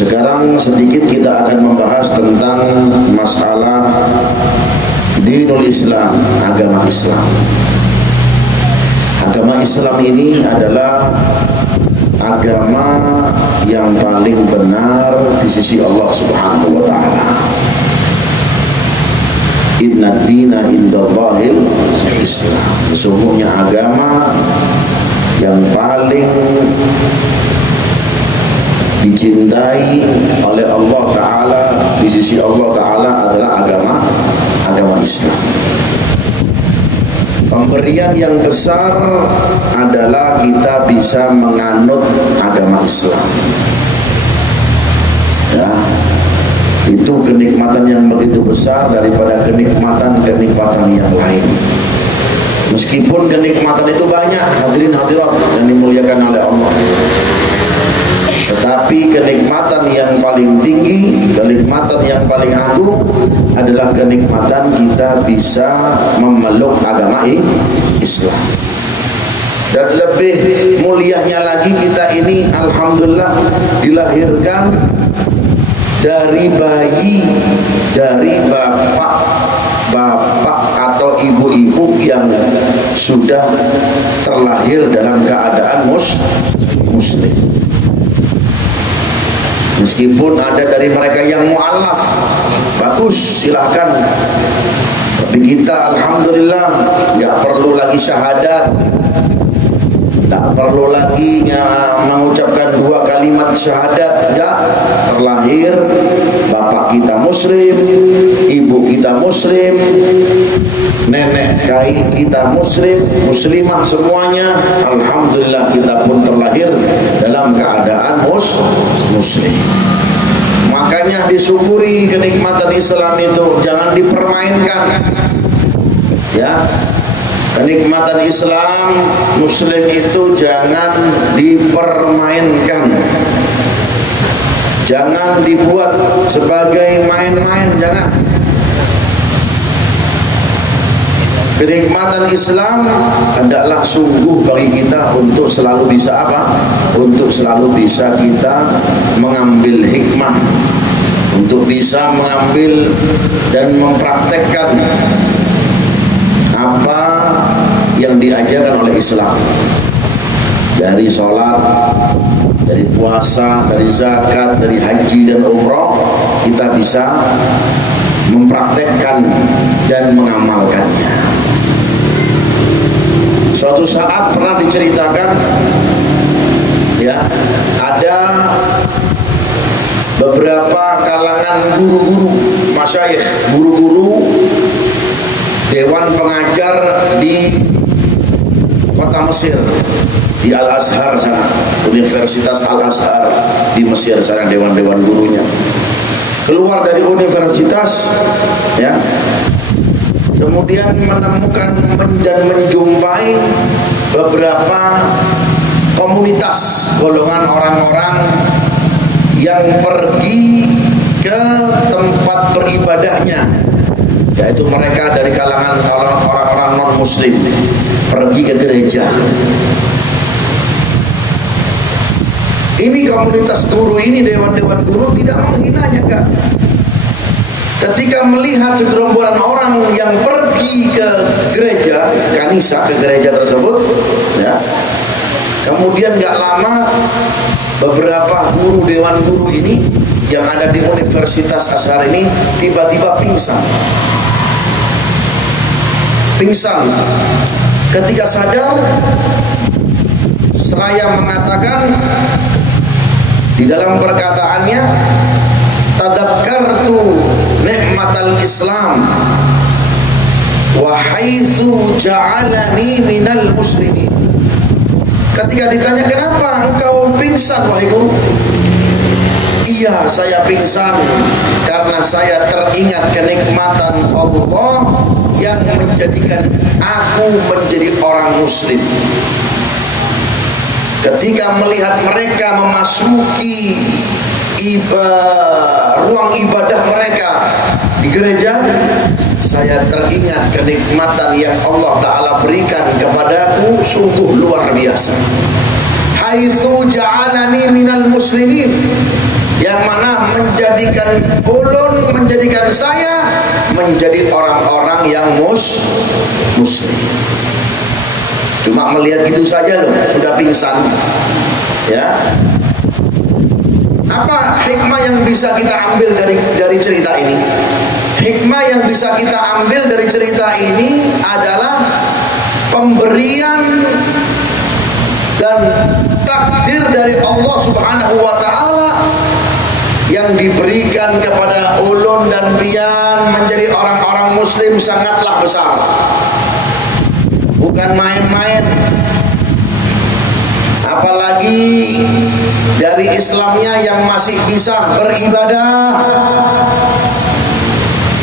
Sekarang sedikit kita akan membahas tentang masalah dinul Islam, agama Islam. Agama Islam ini adalah agama yang paling benar di sisi Allah Subhanahu wa taala. Inna dina indallahil Islam. Sesungguhnya agama yang paling dicintai oleh Allah Ta'ala di sisi Allah Ta'ala adalah agama Islam. Pemberian yang besar adalah kita bisa menganut agama Islam. Ya, itu kenikmatan yang begitu besar daripada kenikmatan yang lain. Meskipun kenikmatan itu banyak, hadirin hadirat yang dimuliakan oleh Allah, tetapi kenikmatan yang paling tinggi, kenikmatan yang paling agung adalah kenikmatan kita bisa memeluk agama Islam. Dan lebih mulianya lagi kita ini alhamdulillah dilahirkan dari bayi, dari bapak atau ibu-ibu yang sudah terlahir dalam keadaan muslim. Meskipun ada dari mereka yang mu'alaf, bagus, silahkan. Tapi kita alhamdulillah nggak perlu lagi syahadat, nggak perlu lagi mengucapkan 2 kalimat syahadat. Nggak, terlahir bapak kita muslim, ibu kita muslim, nenek kita muslim, muslimah semuanya. Alhamdulillah kita pun terlahir dalam keadaan muslim. Makanya disyukuri kenikmatan Islam itu, jangan dipermainkan. Ya, kenikmatan Islam muslim itu jangan dipermainkan, jangan dibuat sebagai main-main, jangan. Kenikmatan Islam adalah sungguh bagi kita untuk selalu bisa apa? Untuk selalu bisa kita mengambil hikmah, untuk bisa mengambil dan mempraktekkan apa yang diajarkan oleh Islam. Dari sholat, dari puasa, dari zakat, dari haji dan umroh, kita bisa mempraktekkan dan mengamalkannya. Suatu saat pernah diceritakan, ya, ada beberapa kalangan guru-guru, masyayikh, guru-guru dewan pengajar di kota Mesir, di Al-Azhar sana, Universitas Al-Azhar di Mesir sana, dewan-dewan gurunya keluar dari universitas, ya, kemudian menemukan dan menjumpai beberapa komunitas golongan orang-orang yang pergi ke tempat beribadahnya, yaitu mereka dari kalangan orang-orang non-muslim, pergi ke gereja. Ini komunitas guru ini, dewan-dewan guru tidak menghinanya, Kak. Ketika melihat segerombolan orang yang pergi ke gereja, kanisa, ke gereja tersebut, ya, kemudian gak lama beberapa guru, dewan guru ini yang ada di Universitas Azhar ini tiba-tiba pingsan. Ketika sadar, seraya mengatakan di dalam perkataannya, tadakkartu nikmatal Islam wa haitsu ja'alani minal muslimin. Ketika ditanya, kenapa engkau pingsan wahai guru? Iya, saya pingsan karena saya teringat kenikmatan Allah yang menjadikan aku menjadi orang muslim. Ketika melihat mereka memasuki ruang ibadah mereka di gereja, saya teringat kenikmatan yang Allah Ta'ala berikan kepadaku sungguh luar biasa. Haitsu ja'alani minal muslimin, yang mana menjadikan saya menjadi orang-orang yang muslim. Cuma melihat gitu saja loh, sudah pingsan. Ya. Apa hikmah yang bisa kita ambil dari cerita ini? Hikmah yang bisa kita ambil dari cerita ini adalah pemberian dan takdir dari Allah Subhanahu wa Ta'ala yang diberikan kepada ulun dan pian menjadi orang-orang muslim sangatlah besar. Bukan main-main. Apalagi dari Islamnya yang masih bisa beribadah,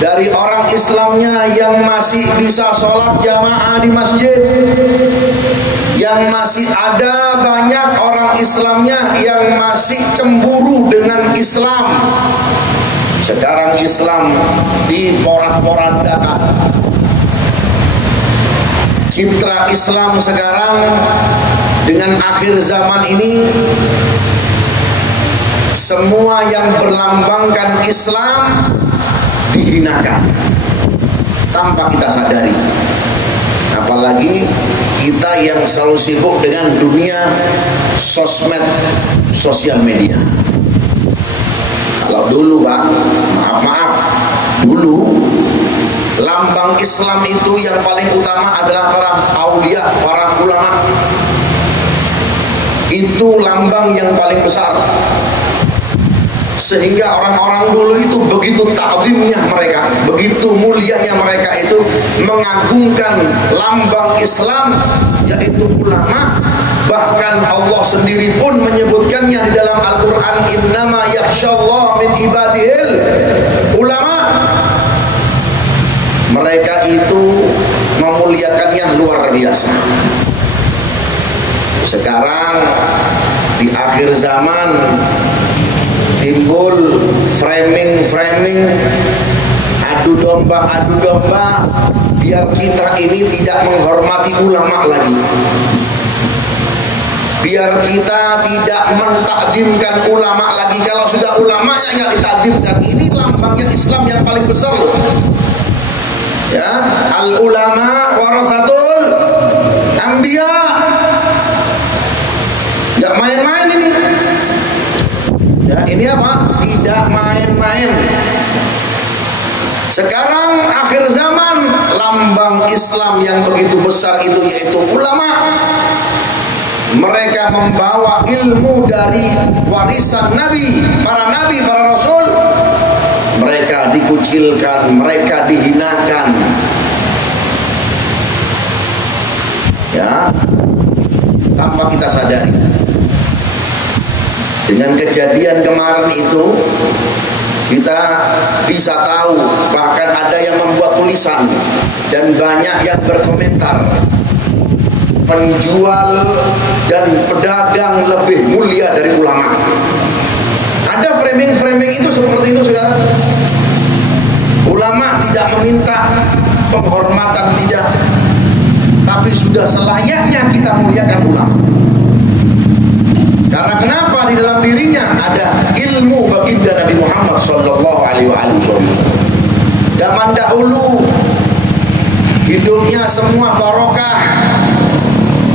dari orang Islamnya yang masih bisa sholat jamaah di masjid, yang masih ada banyak orang Islamnya yang masih cemburu dengan Islam. Sekarang Islam diporak-porandakan. citra Islam sekarang dengan akhir zaman ini, semua yang berlambangkan Islam dihinakan tanpa kita sadari. Apalagi kita yang selalu sibuk dengan dunia sosmed, sosial media. Kalau dulu Pak, maaf, dulu lambang Islam itu yang paling utama adalah para aulia, para ulama. Itu lambang yang paling besar. Sehingga orang-orang dulu itu begitu ta'zimnya mereka, begitu mulianya mereka itu mengagungkan lambang Islam, yaitu ulama. Bahkan Allah sendiri pun menyebutkannya di dalam Al-Quran, innama yakhshallah min ibadihil ulama. Mereka itu memuliakannya luar biasa. Sekarang di akhir zaman timbul framing, adu domba, biar kita ini tidak menghormati ulama lagi, biar kita tidak mentakdimkan ulama lagi. Kalau sudah ulamanya yang ditakdimkan, ini lambangnya Islam yang paling besar loh. Ya, al ulama warasatul anbiya. Gak main-main ini. Ya, ini apa? Tidak main-main. Sekarang akhir zaman, lambang Islam yang begitu besar itu yaitu ulama. Mereka membawa ilmu dari warisan Nabi, para Rasul. Mereka dikucilkan, mereka dihinakan. Ya, tanpa kita sadari. Dengan kejadian kemarin itu, kita bisa tahu, bahkan ada yang membuat tulisan dan banyak yang berkomentar, penjual dan pedagang lebih mulia dari ulama. Ada framing itu seperti itu sekarang. Ulama tidak meminta penghormatan, tidak, tapi sudah selayaknya kita muliakan ulama. Karena kenapa? Di dalam dirinya ada ilmu baginda Nabi Muhammad sallallahu alaihi wasallam. Zaman dahulu hidupnya semua barokah,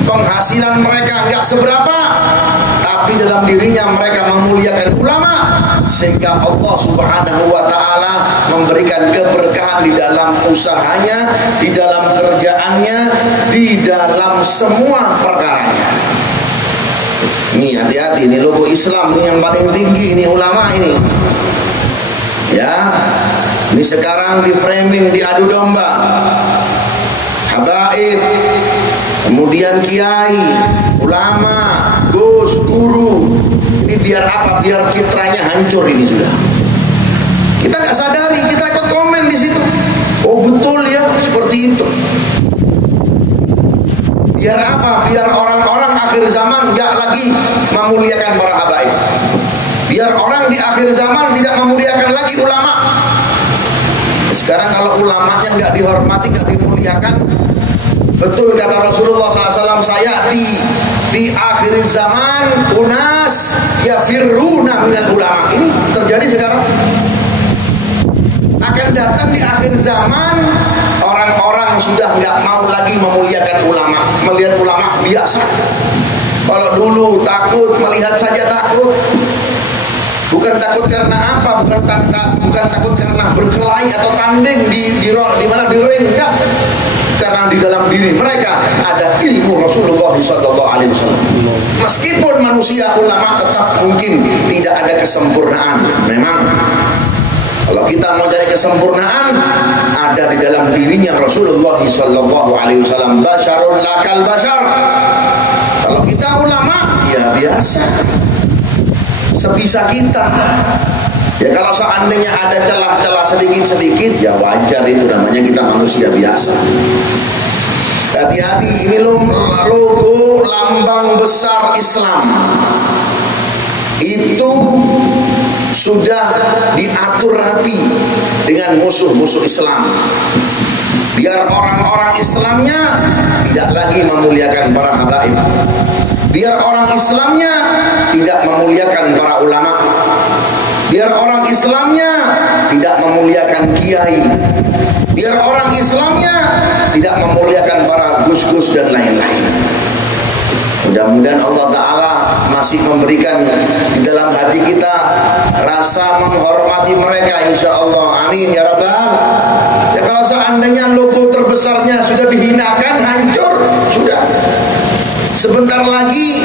penghasilan mereka enggak seberapa, tapi dalam dirinya mereka memuliakan ulama, sehingga Allah Subhanahu wa taala memberikan keberkahan di dalam usahanya, di dalam kerjaannya, di dalam semua perkaranya. Nih hati-hati, ini logo Islam nih yang paling tinggi, ini ulama ini. Ya, ini sekarang di framing, diadu domba. Habaib, kemudian kiai, ulama, gus, guru. Ini biar apa? Biar citranya hancur ini sudah. Kita nggak sadari, kita ikut komen di situ. Oh betul ya, seperti itu. Biar apa? Biar orang-orang akhir zaman nggak lagi memuliakan para habaib. Biar orang di akhir zaman tidak memuliakan lagi ulama. Sekarang kalau ulamanya nggak dihormati, nggak dimuliakan, betul kata Rasulullah SAW, sayati fi akhir zaman unas yafirruna minal ulama. Ini terjadi sekarang. Akan datang di akhir zaman orang-orang sudah nggak mau lagi memuliakan ulama, melihat ulama biasa. Kalau dulu takut, melihat saja takut. Bukan takut karena apa? Bukan takut karena berkelahi atau tanding di mana di ring, enggak. Karena di dalam diri mereka ada ilmu Rasulullah SAW. Meskipun manusia ulama tetap mungkin tidak ada kesempurnaan. Memang kalau kita mau cari kesempurnaan, ada di dalam dirinya Rasulullah SAW. Basyarun lakal basyar. Kalau kita ulama, ya biasa, sebisa kita. Ya kalau seandainya ada celah-celah sedikit-sedikit, ya wajar, itu namanya kita manusia biasa. Hati-hati, ini logo lambang besar Islam. Itu sudah diatur rapi dengan musuh-musuh Islam. Biar orang-orang Islamnya tidak lagi memuliakan para habaib. Biar orang Islamnya tidak memuliakan para ulama. Biar orang Islamnya tidak memuliakan kiai. Biar orang Islamnya tidak memuliakan para gus-gus dan lain-lain. Mudah-mudahan Allah Ta'ala masih memberikan di dalam hati kita rasa menghormati mereka, insya Allah. Amin ya Rabbal. Ya kalau seandainya logo terbesarnya sudah dihinakan, hancur, sudah. Sebentar lagi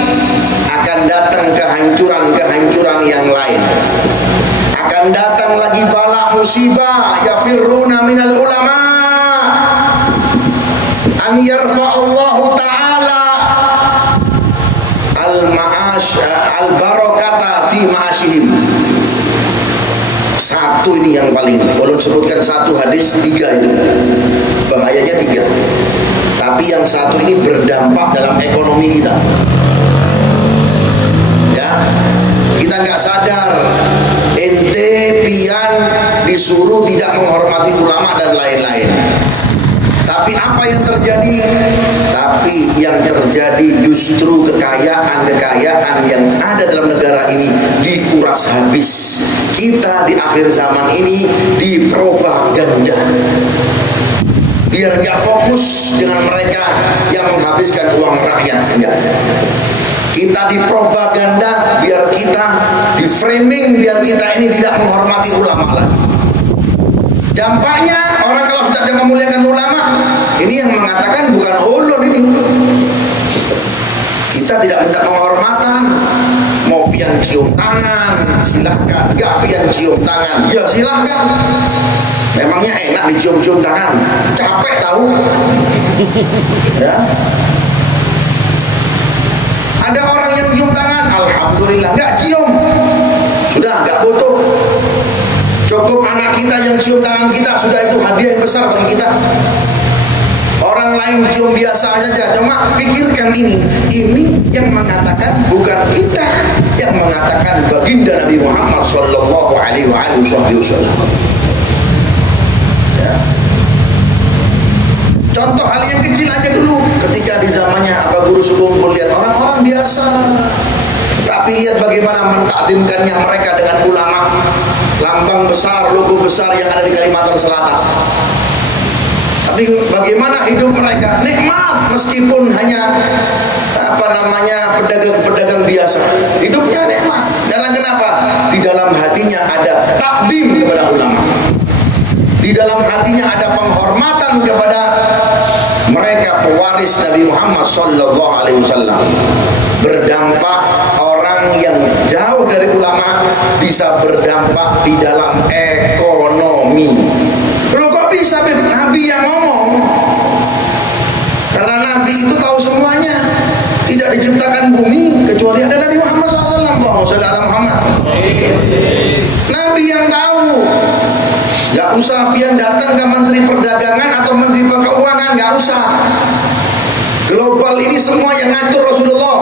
akan datang kehancuran-kehancuran yang lain. Akan datang lagi bala musibah, yafirruna minal ulama an yarfa'allahu ta'ala al-barakata fi ma'ashihim. Satu ini yang paling, kalau sebutkan satu hadis, tiga itu bahayanya tiga. Tapi yang satu ini berdampak dalam ekonomi kita. Ya, kita nggak sadar. Ente pian disuruh tidak menghormati ulama dan lain-lain. Tapi apa yang terjadi? Tapi yang terjadi justru kekayaan yang ada dalam negara ini dikuras habis. Kita di akhir zaman ini dipropaganda. Biar gak fokus dengan mereka yang menghabiskan uang rakyat. Enggak. Kita dipropaganda biar kita di framing, biar kita ini tidak menghormati ulama lagi. Dampaknya orang kalau sudah memuliakan ulama, ini yang mengatakan bukan ulun ini. Kita tidak minta penghormatan. Mau pian cium tangan, silahkan. Gak pian cium tangan, ya silahkan. Memangnya enak dicium-cium tangan? Capek tahu. Ya. Ada orang yang cium tangan, alhamdulillah, nggak cium, sudah nggak butuh. Cukup anak kita yang cium tangan kita, sudah itu hadiah yang besar bagi kita. Orang lain cium biasa aja, cuma pikirkan ini yang mengatakan bukan kita, yang mengatakan baginda Nabi Muhammad Sallallahu Alaihi Wasallam. Ya. Contoh hal yang kecil aja dulu, ketika di zamannya Aba Guru Sekumpul, lihat orang-orang biasa, tapi lihat bagaimana mentakdimkannya mereka dengan ulama, lambang besar, logo besar yang ada di Kalimantan Selatan. Tapi bagaimana hidup mereka nikmat meskipun hanya pedagang-pedagang biasa, hidupnya nikmat. Karena kenapa? Di dalam hatinya ada takdim kepada ulama. Di dalam hatinya ada penghormatan kepada mereka pewaris Nabi Muhammad Sallallahu Alaihi Wasallam. Berdampak orang yang jauh dari ulama bisa berdampak di dalam ekonomi. Loh kok bisa Nabi yang ngomong? Karena Nabi itu tahu semuanya. Tidak diciptakan bumi kecuali ada Nabi Muhammad SAW. Nabi yang tahu. Gak usah pian datang ke Menteri Perdagangan atau Menteri Keuangan, gak usah. Global ini semua yang ngatur Rasulullah.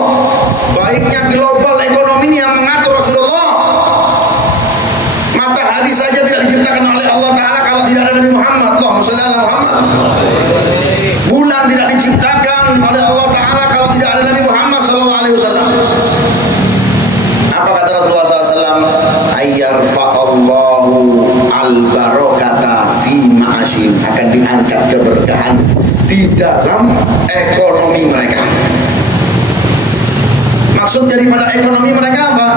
Baiknya global ekonomi ini yang mengatur Rasulullah. Matahari saja tidak diciptakan oleh Allah Ta'ala kalau tidak ada Nabi Muhammad. Allahumma shalli ala Muhammad. Bulan tidak diciptakan oleh Allah Ta'ala kalau tidak ada Nabi Muhammad Sallallahu Alaihi Wasallam. Apa kata Rasulullah SAW? Ayyarfa'allahu al-barakata fi ma'ashim, akan diangkat keberkahan di dalam ekonomi mereka. Maksud daripada ekonomi mereka apa?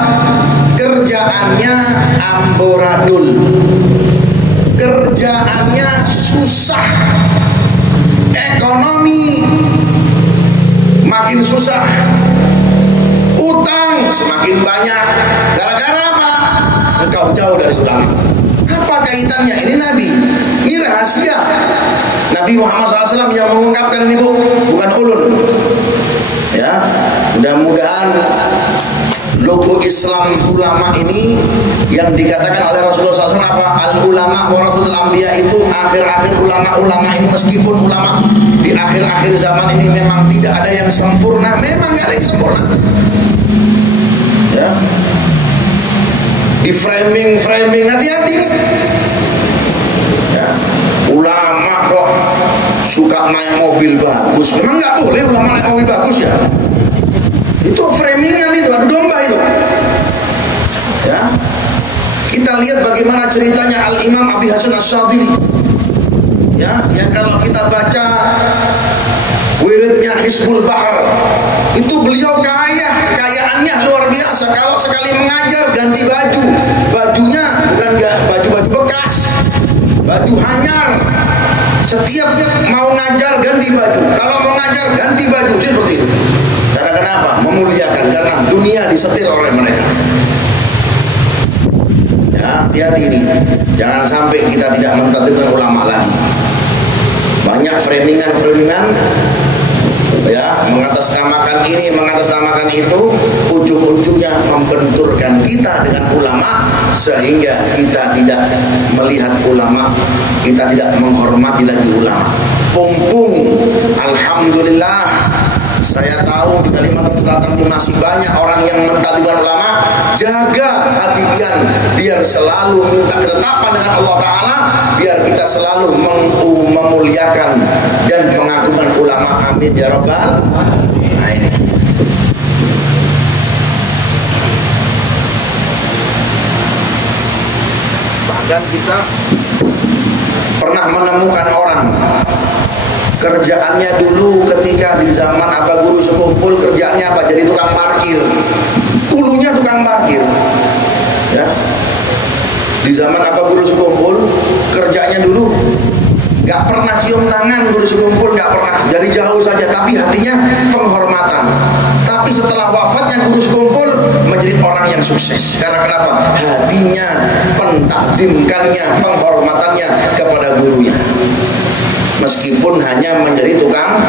Kerjaannya amburadul, kerjaannya susah, ekonomi makin susah, utang semakin banyak. Gara-gara apa? Engkau jauh dari ulama. Apa kaitannya? Ini Nabi, ini rahasia. Nabi Muhammad SAW yang mengungkapkan ini, bukan ulun. Ya, mudah-mudahan logo Islam ulama ini yang dikatakan oleh Rasulullah SAW apa? Al-ulama warasatul anbiya, itu akhir-akhir ulama-ulama ini, meskipun ulama di akhir-akhir zaman ini memang tidak ada yang sempurna, memang gak ada yang sempurna. Ya, di framing hati-hati nih. Ya, ulama kok suka naik mobil bagus. Memang nggak boleh ulama naik mobil bagus ya? Itu framingan, itu adu domba itu. Ya, kita lihat bagaimana ceritanya Al-Imam Abi Hasan Asy-Syadzili. Ya, yang kalau kita baca wiridnya Hizbul Bahar, itu beliau kekayaannya luar biasa. Kalau sekali mengajar ganti baju, bajunya bukan baju bekas, baju hanyar. Setiap mau ngajar ganti baju, kalau mau ngajar ganti baju, seperti itu. Karena kenapa? Memuliakan, karena dunia disetir oleh mereka. Ya, hati-hati ini, jangan sampai kita tidak mentadbirkan ulama lagi. Banyak framingan ya, mengatasnamakan ini, mengatasnamakan itu, ujung-ujungnya membenturkan kita dengan ulama, sehingga kita tidak melihat ulama, kita tidak menghormati lagi ulama. Pumpung, alhamdulillah, saya tahu di Kalimantan Selatan ini masih banyak orang yang mentadbirkan ulama. Jaga hati biar selalu minta ketetapan dengan Allah Ta'ala, biar kita selalu memuliakan dan mengagungkan ulama. Amin ya Rabbal. Nah ini, bahkan kita pernah menemukan orang kerjaannya dulu ketika di zaman Aba Guru sekumpul, kerjaannya apa? Jadi tukang parkir. Dulunya tukang parkir. Ya. Di zaman Aba Guru sekumpul, kerjanya dulu nggak pernah cium tangan guru sekumpul, nggak pernah, dari jauh saja, tapi hatinya penghormatan. Tapi setelah wafatnya guru sekumpul menjadi orang yang sukses. Karena kenapa? Hatinya, pentakdimkannya, penghormatannya kepada gurunya. Meskipun hanya menjadi tukang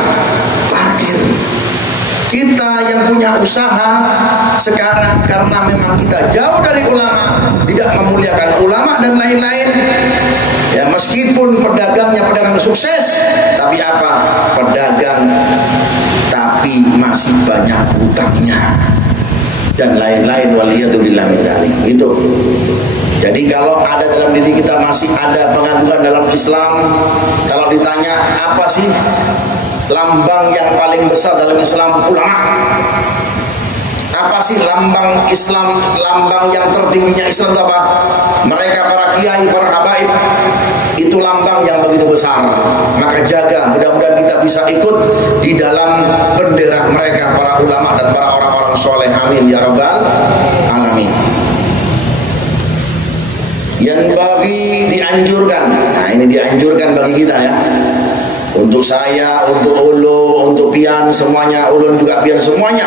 parkir. Kita yang punya usaha sekarang, karena memang kita jauh dari ulama, tidak memuliakan ulama dan lain-lain. Ya, meskipun pedagangnya pedagang sukses, tapi apa? Pedagang tapi masih banyak hutangnya dan lain-lain, waliyadzubillah min dzalik. Itu. Jadi kalau ada dalam diri kita masih ada pengagungan dalam Islam, kalau ditanya apa sih lambang yang paling besar dalam Islam? Ulama. Apa sih lambang Islam, lambang yang tertingginya Islam itu apa? Mereka para kiai, para habaib, itu lambang yang begitu besar. Maka jaga, mudah-mudahan kita bisa ikut di dalam bendera mereka, para ulama dan para orang-orang soleh. Amin ya Rabbal alamin. Yang bagi dianjurkan, nah ini dianjurkan bagi kita ya, untuk saya, untuk ulu, untuk pian, semuanya, ulun juga pian, semuanya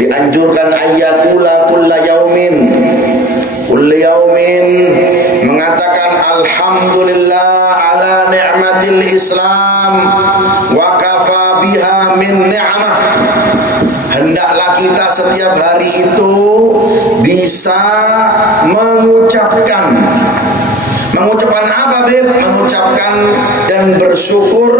dianjurkan ayyakula kulla yaumin mengatakan alhamdulillah ala ni'matil Islam wa kafa biha min ni'mah. Hendaklah kita setiap hari itu bisa mengucapkan apa, Beb? Mengucapkan dan bersyukur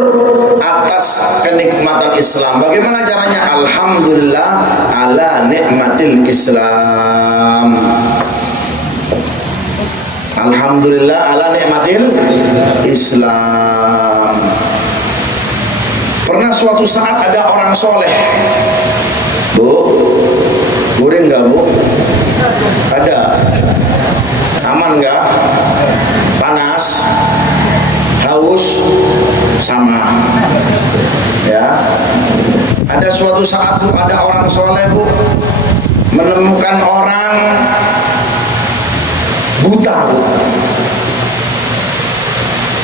atas kenikmatan Islam. Bagaimana caranya? Alhamdulillah ala nikmatil Islam. Alhamdulillah ala nikmatil Islam. Pernah suatu saat ada orang soleh, Bu, guring nggak Bu? Ada. Aman nggak? Panas, haus, sama. Ya. Ada suatu saat Bu, ada orang soleh Bu, menemukan orang buta Bu.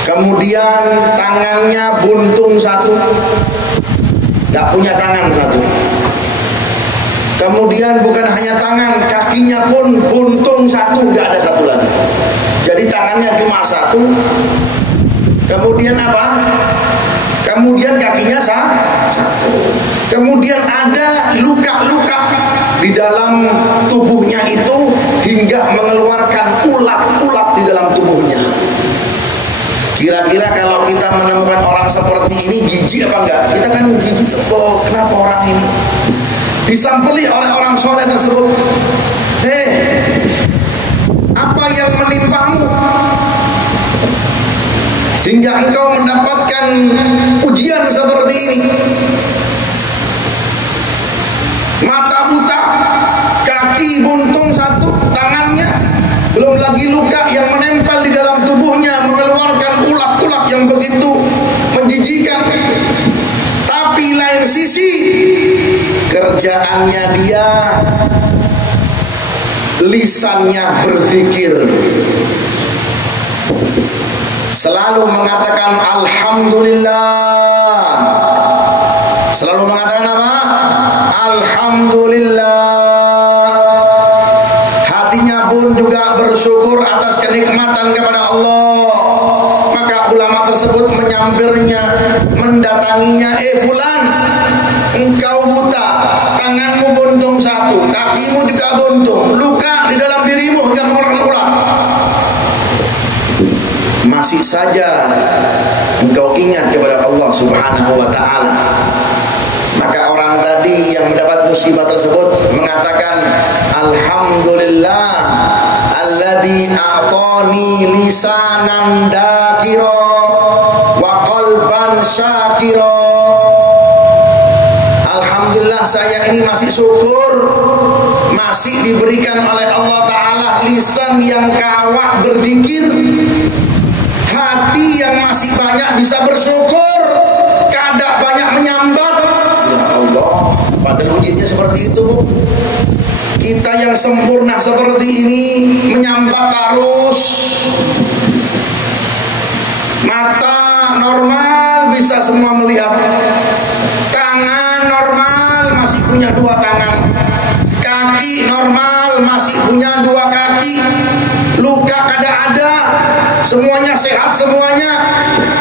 Kemudian tangannya buntung satu, nggak punya tangan satu. Kemudian bukan hanya tangan, kakinya pun buntung satu, nggak ada satu lagi. Jadi tangannya cuma satu. Kemudian apa? Kemudian kakinya satu. Kemudian ada luka-luka di dalam tubuhnya itu hingga mengeluarkan ulat-ulat di dalam tubuhnya. Kira-kira kalau kita menemukan orang seperti ini, jijik apa enggak? Kita kan jijik, oh, kenapa orang ini? Disampeli oleh orang soleh tersebut. Apa yang menimpamu? hingga engkau mendapatkan ujian seperti ini. Mata buta, kaki buntung satu, tangannya, belum lagi luka yang menempel di dalam tubuhnya, mengeluarkan ulat-ulat yang begitu menjijikan. Tapi lain sisi, kerjaannya dia, lisannya berzikir, selalu mengatakan alhamdulillah, selalu mengatakan apa? Alhamdulillah. Hatinya pun juga bersyukur atas kenikmatan kepada Allah. Maka ulama tersebut menyampirnya, mendatanginya, fulan, engkau buta, tanganmu buntung satu, kakimu juga buntung, luka di dalam dirimu hingga mengeluarkan ulat. Masih saja engkau ingat kepada Allah Subhanahu wa ta'ala. Maka orang tadi yang mendapat musibah tersebut mengatakan, alhamdulillah alladzi a'tani lisanan dakira wa qalban syakira. Alhamdulillah, saya ini masih syukur, masih diberikan oleh Allah Ta'ala lisan yang kawak berzikir, hati yang masih banyak bisa bersyukur, kada banyak menyambat. Ya Allah, padahal ujiannya seperti itu, Bu. Kita yang sempurna seperti ini menyambat terus. Mata normal bisa semua melihat, tangan normal masih punya 2 tangan, kaki normal masih punya 2 kaki, luka kada ada, semuanya sehat semuanya.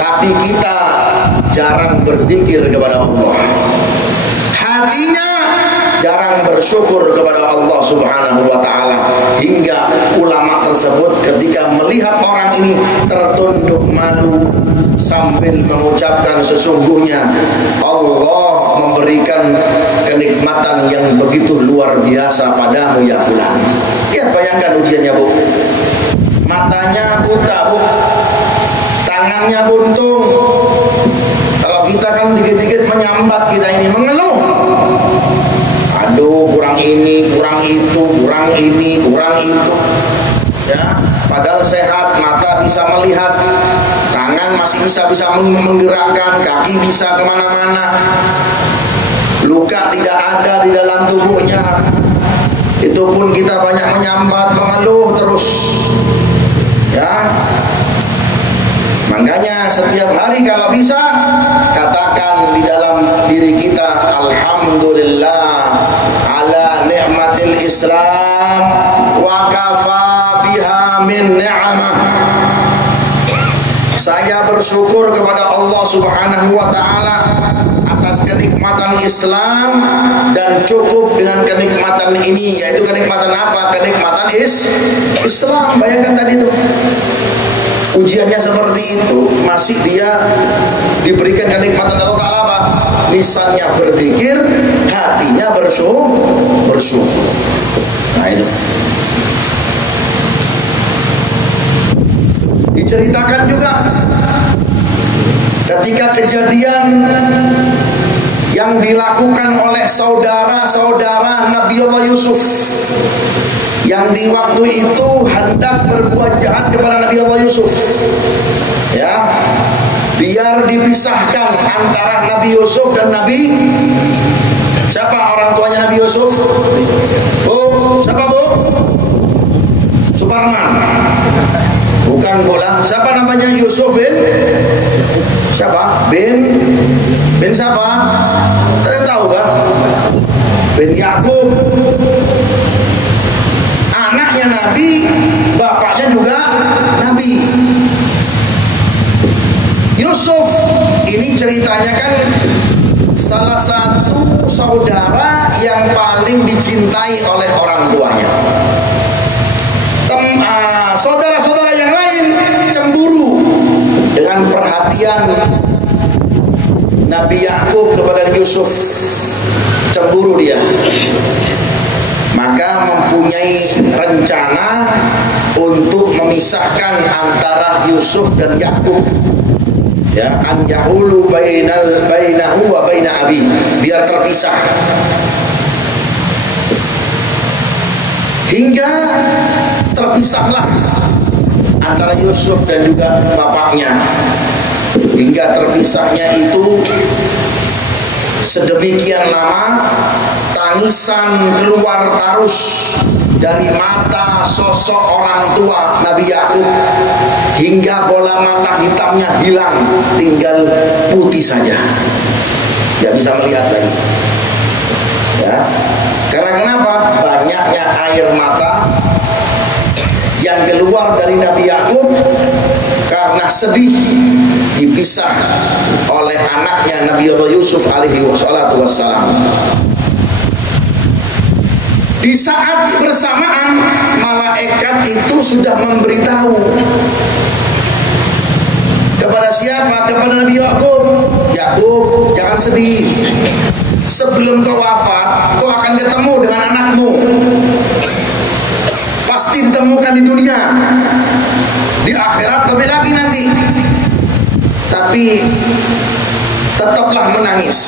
Tapi kita jarang berzikir kepada Allah, hatinya jarang bersyukur kepada Allah Subhanahu wa ta'ala. Hingga ulama tersebut ketika melihat orang ini tertunduk malu sambil mengucapkan, sesungguhnya Allah memberikan kenikmatan yang begitu luar biasa padamu ya fulan. Lihat, bayangkan ujiannya, Bu. Matanya buta, Bu, tangannya buntung. Kalau kita kan dikit-dikit menyambat, kita ini mengeluh, aduh kurang ini, kurang itu, kurang ini, kurang itu, ya. Padahal sehat, mata bisa melihat, tangan masih bisa menggerakkan, kaki bisa kemana-mana, luka tidak ada di dalam tubuhnya. Itu pun kita banyak menyambat, mengeluh terus, ya. Makanya setiap hari kalau bisa katakan di dalam diri kita, alhamdulillah ala ni'matil Islam wa kafa biha min ni'amah. Saya bersyukur kepada Allah Subhanahu wa ta'ala atas kenikmatan Islam, dan cukup dengan kenikmatan ini. Yaitu kenikmatan apa? Kenikmatan Islam. Bayangkan tadi itu, ujiannya seperti itu, masih dia diberikan kenikmatan Allah Ta'ala apa? Lisannya berzikir, hatinya bersyukur. Nah itu diceritakan juga ketika kejadian yang dilakukan oleh saudara-saudara Nabi Allah Yusuf, yang di waktu itu hendak berbuat jahat kepada Nabi Allah Yusuf, ya, biar dipisahkan antara Nabi Yusuf dan Nabi, siapa orang tuanya Nabi Yusuf? Bu, siapa Bu? Suparman. Bukan bola. Siapa namanya? Yusuf bin siapa? Bin siapa? Kalian tahu gak? Bin Yakub. Anaknya Nabi, bapaknya juga Nabi. Yusuf ini ceritanya kan salah satu saudara yang paling dicintai oleh orang tuanya. Saudara-saudara yang lain cemburu dengan perhatian Nabi Yakub kepada Yusuf, cemburu dia. Maka mempunyai rencana untuk memisahkan antara Yusuf dan Yakub. Ya, an yahulu bainahu wa baina abi, biar terpisah. Hingga terpisahlah antara Yusuf dan juga bapaknya. Hingga terpisahnya itu sedemikian lama, tangisan keluar tarus dari mata sosok orang tua Nabi Yakub, hingga bola mata hitamnya hilang, tinggal putih saja, nggak bisa melihat lagi. Ya, karena kenapa? Banyaknya air mata yang keluar dari Nabi Yakub karena sedih dipisah oleh anaknya Nabi Yusuf alaihi wassalam. Di saat bersamaan, malaikat itu sudah memberitahu kepada siapa? Kepada Nabi Yakub. Yakub, jangan sedih. Sebelum kau wafat, kau akan ketemu dengan anakmu. Pasti ditemukan di dunia. Di akhirat lebih lagi nanti. Tapi tetaplah menangis.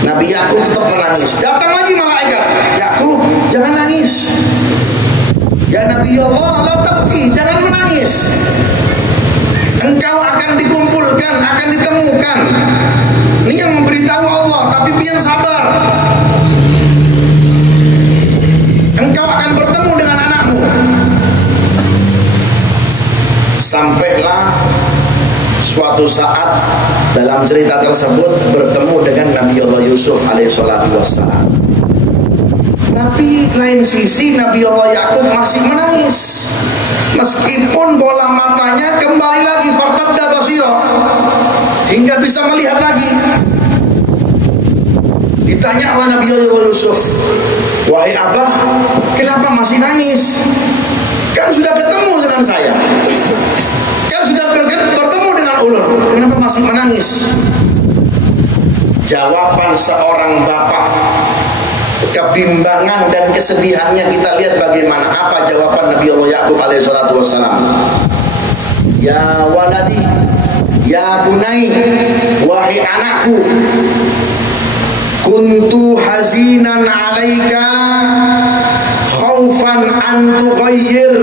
Nabi Yakub tetap menangis. Datang lagi malaikat. Yakub, jangan nangis. Ya Nabi Allah, la tabki, jangan menangis. Engkau akan dikumpulkan, akan ditemukan. Ini yang memberitahu Allah, tapi pian sabar. Engkau akan bertemu dengan anakmu. Sampailah suatu saat dalam cerita tersebut bertemu dengan Nabi Allah Yusuf alaihissalatu wassalam. Tapi lain sisi Nabi Allah Yakub masih menangis, meskipun bola matanya kembali lagi fartadda basira, hingga bisa melihat lagi. Ditanya oleh Nabi Allah Yusuf, wahai abah, kenapa masih nangis? Kan sudah ketemu dengan saya, kan sudah bertemu dengan ulun, kenapa masih menangis? Jawaban seorang bapak, kebimbangan dan kesedihannya kita lihat bagaimana. Apa jawaban Nabi Allah Yakub alaihissalatu wassalam? Ya waladi, ya bunai, wahai anakku, kuntu hazinan alaika khaufan an tughayyir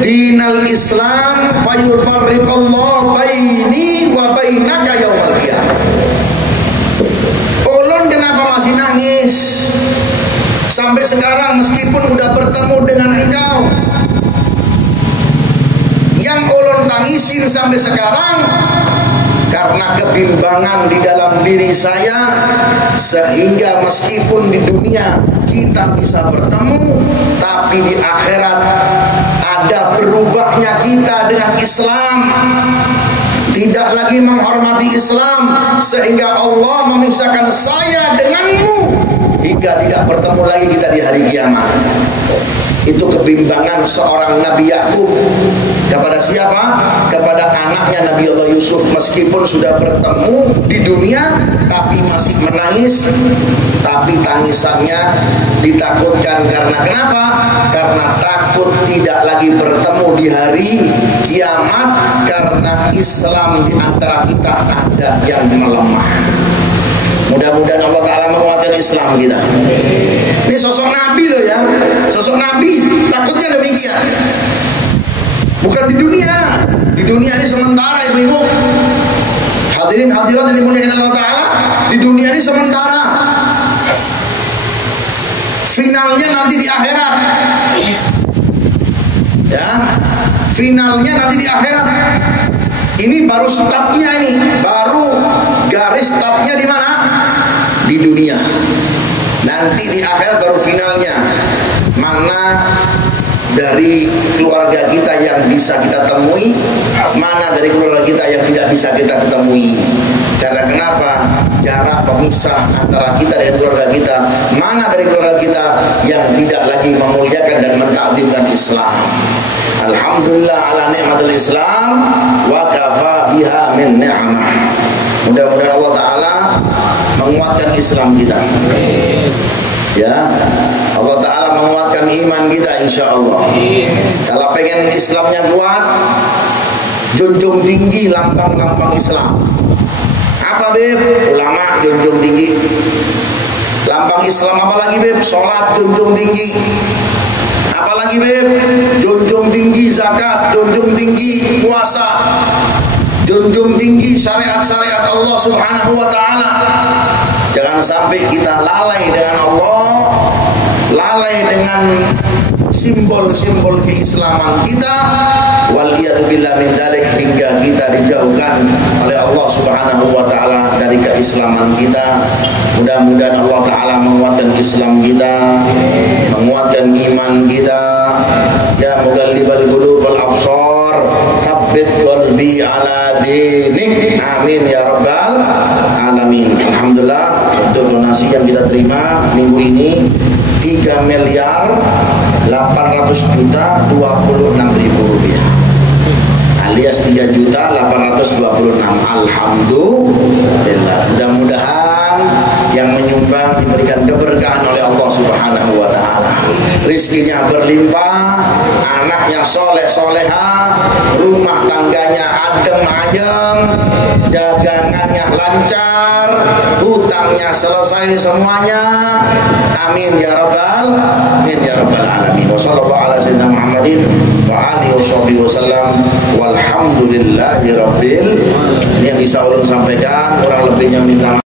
dinal Islam fayufarriqallahu baini wa bainaka yaumal qiyamah. Ulun kenapa masih nangis sampai sekarang meskipun udah bertemu dengan engkau? Yang ulun tangisin sampai sekarang karena kebimbangan di dalam diri saya, sehingga meskipun di dunia kita bisa bertemu, tapi di akhirat ada berubahnya kita dengan Islam, tidak lagi menghormati Islam, sehingga Allah memisahkan saya denganmu hingga tidak bertemu lagi kita di hari kiamat. Itu kebimbangan seorang Nabi Yakub kepada siapa? Kepada anaknya Nabi Allah Yusuf. Meskipun sudah bertemu di dunia, tapi masih menangis. Tapi tangisannya ditakutkan karena kenapa? Karena takut tidak lagi bertemu di hari kiamat, karena Islam di antara kita ada yang melemah. Mudah-mudahan Allah Ta'ala menguatkan Islam kita. Ini sosok Nabi loh ya. Sosok Nabi takutnya demikian. Bukan di dunia. Di dunia ini sementara, ibu-ibu. Hadirin hadirat yang dimuliakan Allah Ta'ala, di dunia ini sementara. Finalnya nanti di akhirat. Ya, finalnya nanti di akhirat. Ini baru startnya, ini baru garis startnya di mana? Di dunia. Nanti di akhirat baru finalnya. Mana dari keluarga kita yang bisa kita temui, mana dari keluarga kita yang tidak bisa kita ketemui. Karena kenapa? Jarak pemisah antara kita dan keluarga kita. Mana dari keluarga kita yang tidak lagi memuliakan dan mentakdimkan Islam. Alhamdulillah ala ni'matul Islam wa kafa biha min ni'mah. Mudah-mudahan Allah Ta'ala menguatkan Islam kita. Ya, Allah Ta'ala menguatkan iman kita insya Allah. Kalau pengen Islamnya kuat, junjung tinggi lambang-lambang Islam. Apa beb? Ulama junjung tinggi. Lambang Islam apa lagi beb? Sholat junjung tinggi. Apalagi beb? Junjung tinggi zakat, junjung tinggi puasa, junjung tinggi syariat-syariat Allah Subhanahu wa ta'ala. Jangan sampai kita lalai dengan Allah, lalai dengan simbol-simbol keislaman kita, waliyatubillah min dzalik, hingga kita dijauhkan oleh Allah Subhanahu wa ta'ala dari keislaman kita. Mudah-mudahan Allah ta'ala menguatkan Islam kita, menguatkan iman kita. Ya mughallibal qulub wal absar, tsabbit qalbi ala dinik, amin ya rabbal alamin. Alhamdulillah, untuk donasi yang kita terima minggu ini 3.800.026.000 rupiah, alias 3.826.000. Alhamdulillah. Mudah-mudahan yang menyumbang diberikan keberkahan oleh Allah Subhanahu wa ta'ala, rizkinya berlimpah, anaknya soleh soleha, rumah tangganya adem ayem, dagangannya lancar, hutangnya selesai semuanya. Amin ya rabbal alamin. Wassallallahu ala sayyidina Muhammadin wa alihi wasallam. Walhamdulillahi rabbil. Ini yang bisa ulun sampaikan, kurang lebihnya minta